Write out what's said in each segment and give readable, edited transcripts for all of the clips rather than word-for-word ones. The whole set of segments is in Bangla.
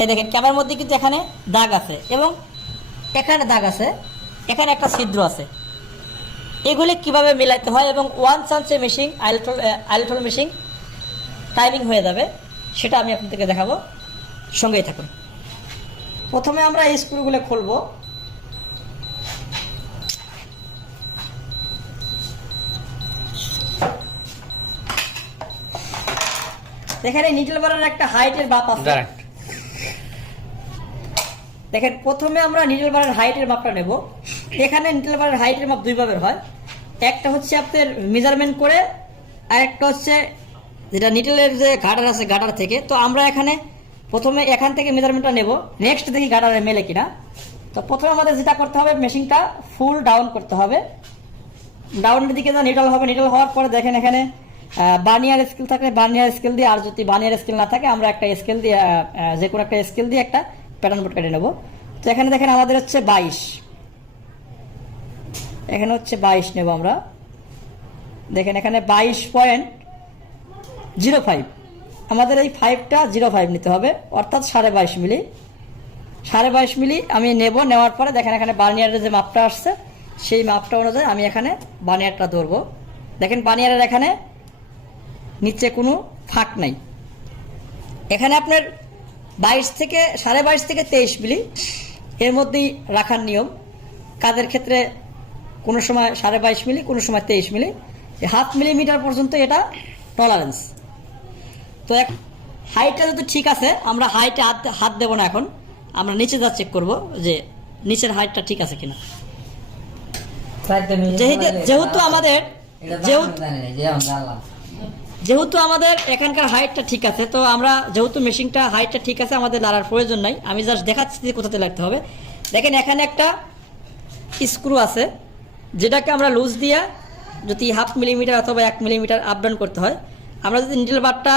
এই দেখেন ক্যামেরার মধ্যে কিন্তু এখানে দাগ আছে এবং এখানে দাগ আছে, এখানে একটা ছিদ্র আছে। এগুলি কিভাবে মিলাইতে হয় এবং 1 চান্সে মেশিন আইলেট্রল মেশিন টাইমিং হয়ে যাবে সেটা আমি আপনাদেরকে দেখাবো, সঙ্গেই থাকুন। প্রথমে আমরা এই স্ক্রুগুলো খুলবো। এখানে নিডল বারের একটা হাইটের মাপ আছে। দেখেন প্রথমে আমরা নিডল বারের হাইটের মাপটা নেব। এখানে নিডল বারের হাইটের মাপ দুই ভাবে হয়, একটা হচ্ছে আপনার মেজারমেন্ট করে, আর একটা হচ্ছে যেটা নিডলের যে গার্ডার আছে গার্ডার থেকে। তো আমরা এখানে প্রথমে এখান থেকে মেজারমেন্টটা নেব, নেক্সট দেখি গার্ডারে মেলে কিনা। তো প্রথমে আমাদের যেটা করতে হবে, মেশিনটা ফুল ডাউন করতে হবে। ডাউনের দিকে যা নিডল হবে, নিডল হওয়ার পরে দেখেন এখানে বার্নিয়ার স্কেল থাকলে বার্নিয়ার স্কেল দিয়ে, আর যদি বার্নিয়ার স্কেল না থাকে আমরা একটা স্কেল দিয়ে, যে কোনো একটা স্কেল দিয়ে একটা প্যাটার্ন বোর্ড কেটে নেব। তো এখানে দেখেন আমাদের হচ্ছে 22, এখানে হচ্ছে 22 নেব আমরা। দেখেন এখানে 22.05, আমাদের এই 5টা 05 নিতে হবে, অর্থাৎ 22.5 মিলি। 22.5 মিলি আমি নেব। নেওয়ার পরে দেখেন এখানে বার্নিয়ারের যে মাপটা আসছে সেই মাপটা অনুযায়ী আমি এখানে বার্নিয়ারটা ধরবো। দেখেন বার্নিয়ারের এখানে নিচে কোনো ফাঁক নাই। এখানে আপনার 22 থেকে 22.5 থেকে 23 মিলি এর মধ্যেই রাখার নিয়ম। কাজের ক্ষেত্রে কোনো সময় 22.5 মিলি, কোনো সময় 23 মিলি, 0.5 মিলিমিটার পর্যন্ত এটা টলারেন্স। তো হাইটটা যদি ঠিক আছে, আমরা হাইটে হাত দেবো না। এখন আমরা নিচে যা চেক করব যে নিচের হাইটটা ঠিক আছে কিনা। যেহেতু আমাদের এখানকার হাইটটা ঠিক আছে, তো আমরা যেহেতু মেশিনটা হাইটটা ঠিক আছে, আমাদের লাড়ার প্রয়োজন নাই। আমি জাস্ট দেখাচ্ছি যে কোথাতে লাগতে হবে। দেখেন এখানে একটা স্ক্রু আছে, যেটাকে আমরা লুজ দিয়া যদি 0.5 মিলিমিটার অথবা 1 মিলিমিটার আপ ডাউন করতে হয়। আমরা যদি নিডল বারটা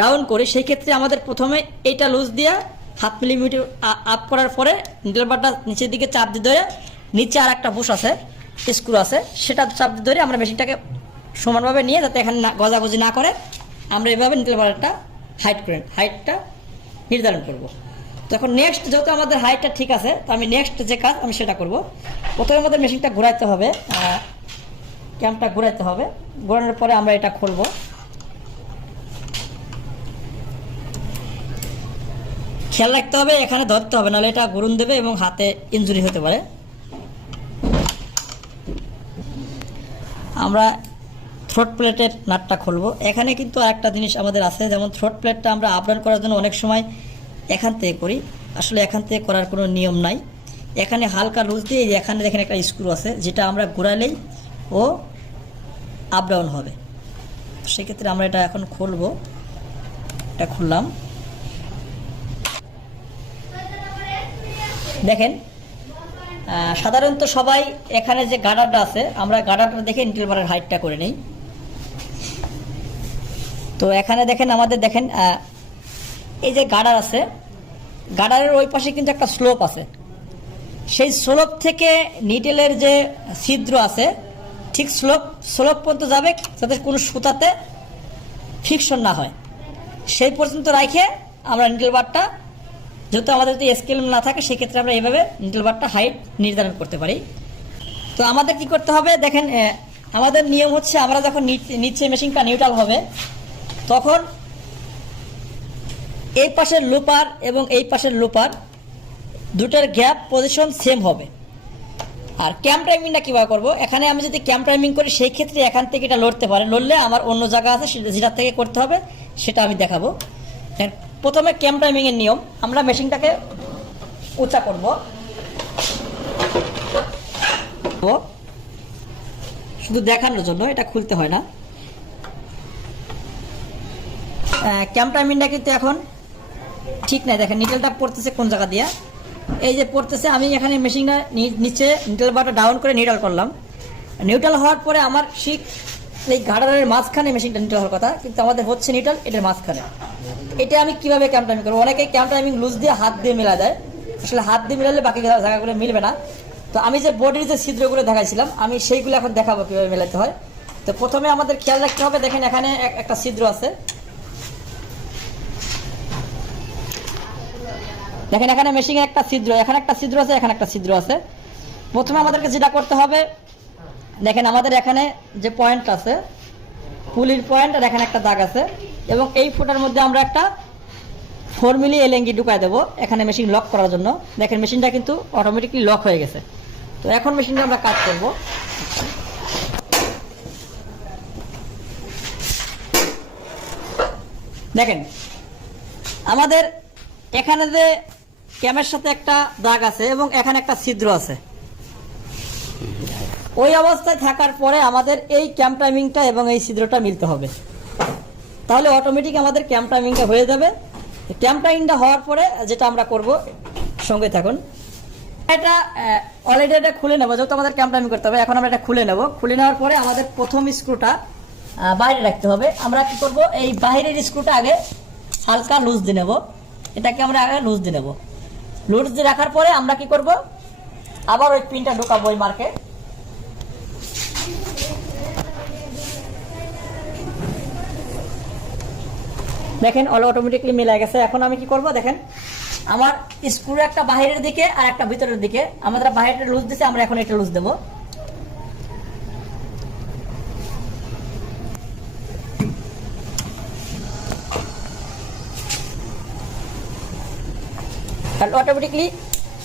ডাউন করি সেই ক্ষেত্রে আমাদের প্রথমে এইটা লুজ দিয়া 0.5 মিলিমিটার আপ করার পরে নিডল বারটা নিচের দিকে চাপ দিয়ে ধরে, নিচে আর একটা বুশ আছে, স্ক্রু আছে, সেটা চাপ দিয়ে ধরে আমরা মেশিনটাকে সমানভাবে নিয়ে, যাতে এখানে গজাগজি না করে, আমরা এভাবে নিডল বারটা হাইটটা নির্ধারণ করব। তখন নেক্সট যেহেতু আমাদের হাইটটা ঠিক আছে, তো আমি নেক্সট যে কাজ আমি সেটা করব। প্রথমে আমাদের মেশিনটা ঘোরাইতে হবে, ক্যাম্পটা ঘোরাইতে হবে। ঘোরানোর পরে আমরা এটা খুলব। খেয়াল রাখতে হবে এখানে ধরতে হবে, নাহলে এটা ঘুরুন দেবে এবং হাতে ইনজুরি হতে পারে। আমরা থ্রোট প্লেটের নাটটা খুলব। এখানে কিন্তু আরেকটা জিনিস আমাদের আছে, যেমন থ্রোট প্লেটটা আমরা আপ ডাউন করার জন্য অনেক সময় এখান থেকে করি, আসলে এখান থেকে করার কোনো নিয়ম নাই। এখানে হালকা লুজ দিয়ে এখানে দেখেন একটা স্ক্রু আছে, যেটা আমরা ঘোরালেই ও আপ ডাউন হবে। সেক্ষেত্রে আমরা এটা এখন খুলব। এটা খুললাম। দেখেন সাধারণত সবাই এখানে যে গার্ডারটা আছে, আমরা গার্ডারটা দেখে নিডল বারের হাইটটা করে নেই। তো এখানে দেখেন আমাদের দেখেন এই যে গার্ডার আছে, গার্ডারের ওই পাশে কিন্তু একটা স্লোপ আছে। সেই স্লোপ থেকে নিডলের যে ছিদ্র আছে ঠিক স্লোপ পর্যন্ত যাবে, যাতে কোনো সুতাতে ফিকশন না হয়, সেই পর্যন্ত রাখে আমরা নিডল বারটা, যেহেতু আমাদের যদি স্কেল না থাকে সেক্ষেত্রে আমরা এইভাবে নিডল বারটা হাইট নির্ধারণ করতে পারি। তো আমাদের কি করতে হবে, দেখেন আমাদের নিয়ম হচ্ছে আমরা যখন নিচে মেশিনটা নিউট্রাল হবে, তখন এই পাশের লুপার এবং এই পাশের লুপার দুটার গ্যাপ পজিশন সেম হবে। আর ক্যাম্প টাইমিংটা কীভাবে করবো, এখানে আমি যদি ক্যাম্প টাইমিং করি সেই ক্ষেত্রে এখান থেকে এটা লড়তে পারে, লড়লে আমার অন্য জায়গা আছে যেটা থেকে করতে হবে সেটা আমি দেখাবো। প্রথমে ক্যাম্প টাইমিংয়ের নিয়ম, আমরা মেশিনটাকে উঁচা করব, শুধু দেখানোর জন্য, এটা খুলতে হয় না। ক্যাম্প টাইমিংটা কিন্তু এখন ঠিক নাই। দেখেন নিডলটা পড়তেছে কোন জায়গা দিয়া, এই যে পড়তেছে। আমি এখানে মেশিনটা নিচে নিডল বারটা ডাউন করে নিউট্রাল করলাম। নিউট্রাল হওয়ার পরে আমার ঠিক এই গার্ডারের মাঝখানে মেশিনটা নিউট্রাল হওয়ার কথা, কিন্তু আমাদের হচ্ছে নিউট্রাল এটার মাঝখানে। এটা আমি কিভাবে ক্যাম্প টাইমিং করবো, অনেকে ক্যাম্প টাইমিং লুজ দিয়ে হাত দিয়ে মেলা দেয়, আসলে হাত দিয়ে মেলালে বাকি জায়গাগুলো মিলবে না। তো আমি যে বডির যে ছিদ্রগুলো দেখাইছিলাম, আমি সেইগুলো এখন দেখাবো কীভাবে মেলাতে হয়। তো প্রথমে আমাদের খেয়াল রাখতে হবে, দেখেন এখানে একটা ছিদ্র আছে, দেখেন এখানে মেশিনে একটা ছিদ্র, এখানে একটা ছিদ্র আছে, এখানে একটা ছিদ্র আছে। প্রথমে আমাদেরকে যেটা করতে হবে, দেখেন আমাদের এখানে যে পয়েন্ট আছে, পুলির পয়েন্ট, আর এখানে একটা দাগ আছে, এবং এই ফুটার মধ্যে আমরা একটা 4 মিলি এলএনজি ঢুকাই দেবো এখানে মেশিন লক করার জন্য। দেখেন মেশিনটা কিন্তু অটোমেটিকলি লক হয়ে গেছে। তো এখন মেশিনটা আমরা কাজ করব। দেখেন আমাদের এখানে যে ক্যামের সাথে একটা দাগ আছে এবং এখানে একটা ছিদ্র আছে, ওই অবস্থায় থাকার পরে আমাদের এই ক্যাম টাইমিংটা এবং এই ছিদ্রটা মিলতে হবে, তাহলে অটোমেটিক আমাদের ক্যাম টাইমিংটা হয়ে যাবে। ক্যাম টাইমিংটা হওয়ার পরে যেটা আমরা করব, সঙ্গে থাকুন। এটা অলরেডি এটা খুলে নেবো, যেহেতু আমাদের ক্যাম টাইমিং করতে হবে। এখন আমরা এটা খুলে নেব। খুলে নেওয়ার পরে আমাদের প্রথম স্ক্রুটা বাইরে রাখতে হবে। আমরা কি করব, এই বাইরের স্ক্রুটা আগে হালকা লুজ দিয়ে নেব। এটাকে আমরা আগে লুজ দিয়ে নেব। লুজ দিয়ে রাখার পরে আমরা কি করব, আবার ওই পিনটা ঢোকাবো ওই মার্কে। দেখেন অটোমেটিকলি মিলে গেছে। এখন আমি কি করব, দেখেন আমার স্ক্রু একটা বাইরের দিকে আর একটা ভিতরের দিকে। আমাদের বাইরেটা লুজ দিছে, আমরা এখন এটা লুজ দেব। অটোমেটিকলি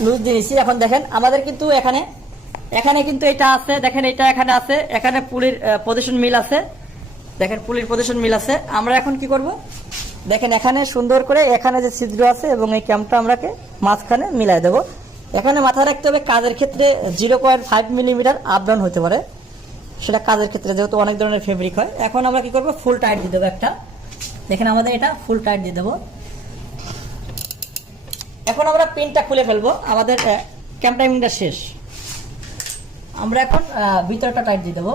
লুজ দিয়ে নিচ্ছি। এখন দেখেন আমাদের কিন্তু এখানে কিন্তু এটা আছে, দেখেন এটা এখানে আছে, এখানে পুলির পজিশন মিল আছে, দেখেন পুলির পজিশন মিল আছে। আমরা এখন কি করব, দেখেন এখানে সুন্দর করে এখানে যে ছিদ্র আছে এবং এই ক্যামটা আমরাকে মাঝখানে মিলাই দেব। এখানে মাথায় রাখতে হবে কাজের ক্ষেত্রে 0.5 মিলিমিটার আপ ডাউন হতে পারে, সেটা কাজের ক্ষেত্রে, যেহেতু অনেক ধরনের ফেব্রিক হয়। এখন আমরা কি করব, ফুল টাইট দিয়ে দেবো একটা। দেখেন আমাদের এটা ফুল টাইট দিয়ে দেবো। এখন আমরা পিনটা খুলে ফেলবো, আমাদের ক্যাম টাইমিংটা শেষ। আমরা এখন ভিতরটা টাইট দিয়ে দেবো।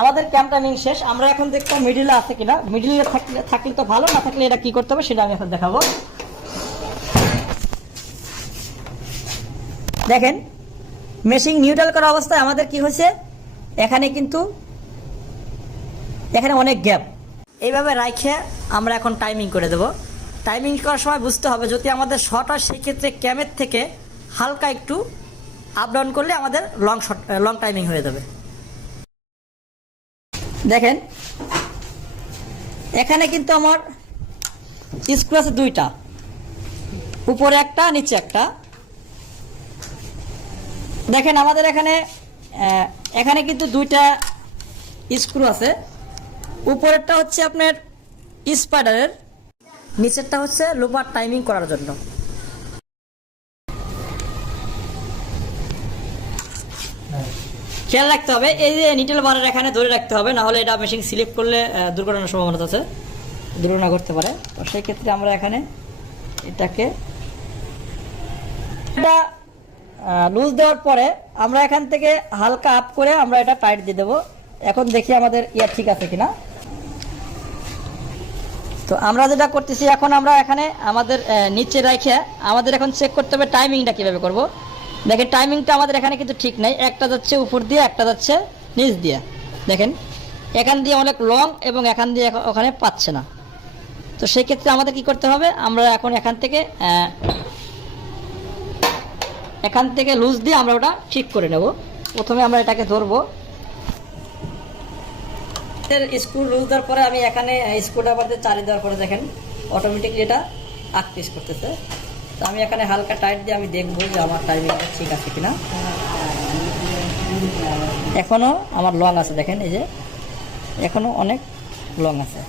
আমাদের ক্যাম টাইমিং শেষ। আমরা এখন দেখবো মিডিলে আছে কিনা। মিডিলে থাকলে তো ভালো, না থাকলে এটা কি করতে হবে সেটা আমি এখন দেখাবো। দেখেন মেশিন নিউট্রাল করা অবস্থায় আমাদের কি হয়েছে, এখানে কিন্তু এখানে অনেক গ্যাপ। এইভাবে রাখে আমরা এখন টাইমিং করে দেব। টাইমিং করার সময় বুঝতে হবে, যদি আমাদের শর্ট হয় সেই ক্ষেত্রে ক্যামের থেকে হালকা একটু আপ ডাউন করলে আমাদের লং টাইমিং হয়ে যাবে। দেখেন এখানে কিন্তু আমার স্ক্রু আছে দুইটা, উপরে একটা নিচে একটা। দেখেন আমাদের এখানে কিন্তু দুইটা স্ক্রু আছে। উপরেরটা হচ্ছে আপনার স্পাইডারের, নিচেরটা হচ্ছে লুপার টাইমিং করার জন্য। খেয়াল রাখতে হবে, এই যে নিটেল বারের এখানে ধরে রাখতে হবে, না হলে এটা মেশিন স্লিপ করলে দুর্ঘটনার সম্ভাবনা আছে, দুর্ঘটনা ঘটতে পারে। তো সেই ক্ষেত্রে আমরা এখানে এটাকে লুজ দেওয়ার পরে আমরা এখান থেকে হালকা আপ করে আমরা এটা টাইট দিয়ে দেবো। এখন দেখি আমাদের ঠিক আছে কিনা। তো আমরা যেটা করতেছি, এখন আমরা এখানে আমাদের নিচে রেখে আমাদের এখন চেক করতে হবে টাইমিংটা কিভাবে করব। দেখেন টাইমিংটা আমাদের এখানে কিন্তু ঠিক নাই, একটা যাচ্ছে উপর দিয়ে, একটা যাচ্ছে নিচ দিয়ে। দেখেন এখান দিয়ে অনেক লং এবং এখান দিয়ে ওখানে পাচ্ছে না। তো সেই ক্ষেত্রে আমাদের কি করতে হবে, আমরা এখন এখান থেকে লুজ দিয়ে আমরা ওটা ঠিক করে নেব। প্রথমে আমরা এটাকে ধরবো, স্ক্রু লুজ দেওয়ার পরে আমি এখানে স্ক্রুটা আবার চালিয়ে দেওয়ার পরে দেখেন অটোমেটিকলি এটা আটপিস করতেছে। তো আমি এখানে হালকা টাইট দিয়ে আমি দেখবো যে আমার টাইমিংটা ঠিক আছে কিনা। এখনো আমার লং আছে, দেখেন এই যে এখনো অনেক লং আছে।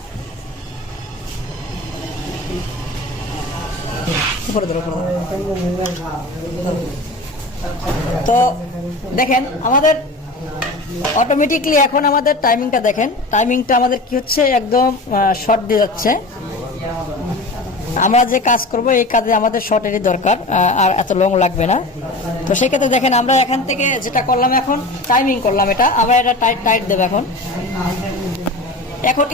তো দেখেন আমাদের অটোমেটিকলি এখন আমাদের টাইমিংটা দেখেন, টাইমিংটা আমাদের কি হচ্ছে, একদম শর্ট দিয়ে যাচ্ছে। আমরা যে কাজ করব এই কাজে আমাদের শর্টেরই দরকার, আর এত লং লাগবে না। তো সেক্ষেত্রে দেখেন আমরা এখান থেকে যেটা করলাম, এখন টাইমিং করলাম, এটা আমরা এটা টাইট দেবো। এখন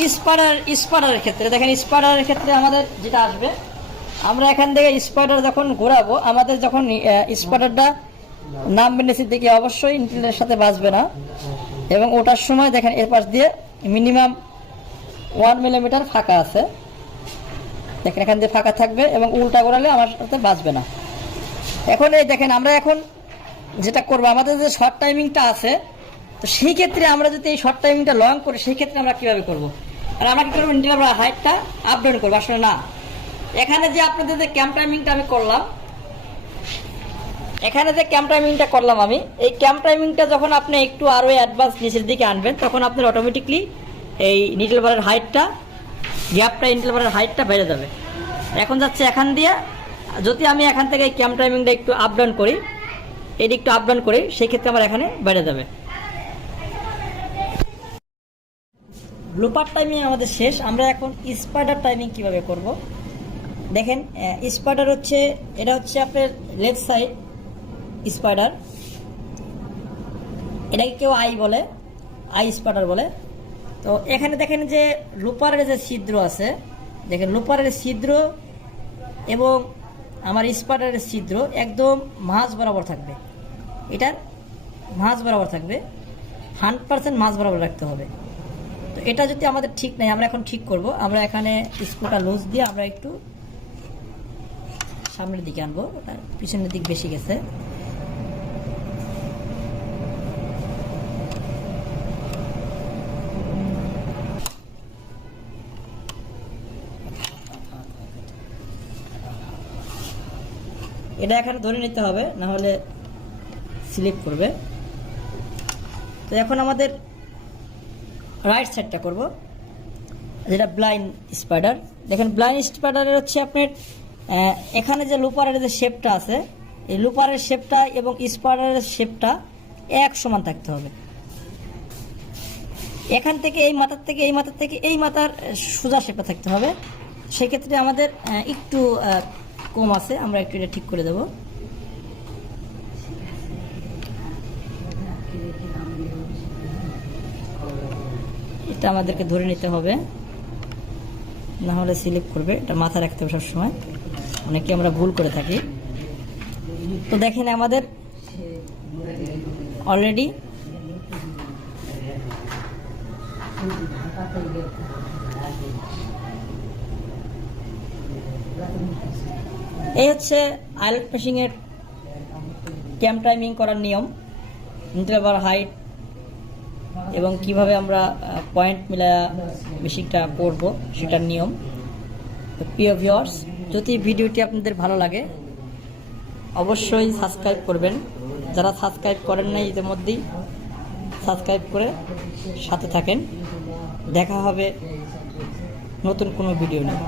স্পাইডারের ক্ষেত্রে দেখেন, স্পাইডারের ক্ষেত্রে আমাদের যেটা আসবে, আমরা এখান থেকে স্পাইডার যখন ঘোরাবো, আমাদের যখন স্পাইডারটা নামবে নিচের দিকে, অবশ্যই নিটেলের সাথে বাজবে না। এবং ওটার সময় দেখেন এর পাশ দিয়ে মিনিমাম 1 মিলিমিটার ফাঁকা আছে। দেখেন এখান দিয়ে ফাঁকা থাকবে এবং উল্টা ঘোরালে আমার সাথে বাজবে না। এখন এই দেখেন আমরা এখন যেটা করবো, আমাদের যে শর্ট টাইমিংটা আছে, তো সেই ক্ষেত্রে আমরা যদি এই শর্ট টাইমিংটা লং করি, সেই ক্ষেত্রে আমরা কীভাবে করবো? আর আমরা কী করবো, ইন্টারভাল হাইটটা আপ ডাউন করবো। আসলে না, এখানে যে আপনাদের যে ক্যাম্প টাইমিংটা আমি করলাম, এখানে যে ক্যাম্প টাইমিংটা করলাম আমি, এই ক্যাম্প টাইমিংটা যখন আপনি একটু আরও অ্যাডভান্স নিচের দিকে আনবেন, তখন আপনার অটোমেটিকলি এই নিডল বারের হাইটটা, গ্যাপটা, নিডল বারের হাইটটা বেড়ে যাবে। এখন যাচ্ছে এখান দিয়ে, যদি আমি এখান থেকে এই ক্যাম্প টাইমিংটা একটু আপ ডাউন করি, এটি একটু আপ ডাউন করি, সেই ক্ষেত্রে আমার এখানে বেড়ে যাবে। লুপার টাইমিং আমাদের শেষ। আমরা এখন স্পাইডার টাইমিং কিভাবে করব দেখেন। স্পাইডার হচ্ছে, এটা হচ্ছে আপনার লেফট সাইড স্পাইডার, এটাকে কেউ আই বলে, আই স্পাইডার বলে। তো এখানে দেখেন যে লুপারের যে ছিদ্র আছে, দেখেন লুপারের ছিদ্র এবং আমার স্পাইডারের ছিদ্র একদম মাঝ বরাবর থাকবে, এটার মাঝ বরাবর থাকবে, 100% মাঝ বরাবর রাখতে হবে। তো এটা যদি আমাদের ঠিক নাই, আমরা এখন ঠিক করব। আমরা এখানে স্ক্রুটা লুজ দিয়ে আমরা একটু সামনের দিকে আনবো, ওটা পিছনের দিক বেশি গেছে। এটা এখানে ধরে নিতে হবে, না হলে স্লিপ করবে। তো এখন আমাদের রাইট সাইডটা করব, যেটা ব্লাইন্ড স্পাইডার। দেখেন ব্লাইন্ড স্পাইডারের হচ্ছে আপনার এখানে যে লুপারের যে শেপটা আছে, এই লুপারের শেপটা এবং স্পাইডারের শেপটা এক সমান থাকতে হবে। এখান থেকে এই মাথার থেকে এই মাথার থেকে এই মাথার সোজা শেপটা থাকতে হবে। সেক্ষেত্রে আমাদের একটু কম আছে, আমরা একটু এটা ঠিক করে দেব। এটা আমাদেরকে ধরে নিতে হবে, না হলে স্লিপ করবে। এটা মাথায় রাখতে হবে সবসময়, অনেকে আমরা ভুল করে থাকি। তো দেখেন আমাদের অলরেডি এই হচ্ছে আইলেট মেশিংয়ের ক্যাম্প টাইমিং করার নিয়ম, ইন্টারভাল হাইট এবং কিভাবে আমরা পয়েন্ট মিলায়া মেশিনটা করব সেটার নিয়ম। তো প্রিয় ভিউয়ার্স, যদি ভিডিওটি আপনাদের ভালো লাগে অবশ্যই সাবস্ক্রাইব করবেন। যারা সাবস্ক্রাইব করেন নাই ইতিমধ্যেই সাবস্ক্রাইব করে সাথে থাকেন। দেখা হবে নতুন কোনো ভিডিও নিয়ে।